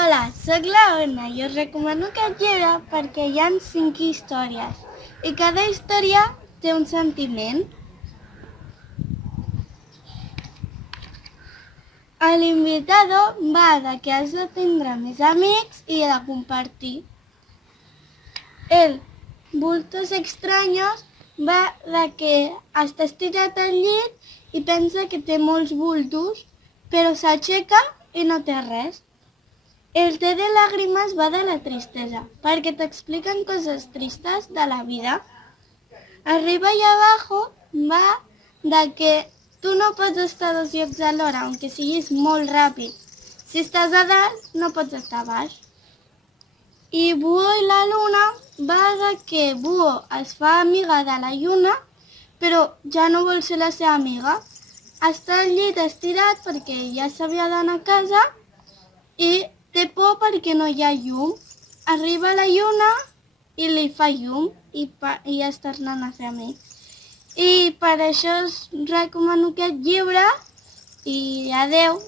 Hola, sóc la Ona i us recomano aquest llibre perquè hi ha 5 històries i cada història té un sentiment. L'invitado va de que has de tindre més amics i de compartir. El bultos extraños va de que està estirat al llit i pensa que té molts bultos, però s'aixeca i no té res. El té de lágrimas va de la tristesa, perquè t'expliquen coses tristes de la vida. Arriba y abajo va de que tu no pots estar a 2 llocs alhora, aunque siguis molt ràpid. Si estàs a dalt, no pots estar a baix. I Búho i la Luna va de que Búho es fa amiga de la Lluna, però ja no vol ser la seva amiga. Està al llit estirat perquè ja s'havia d'anar a casa i té por perquè no hi ha llum. Arriba la lluna i li fa llum i ja es tornen a fer amics. I per això us recomano aquest llibre i adeu.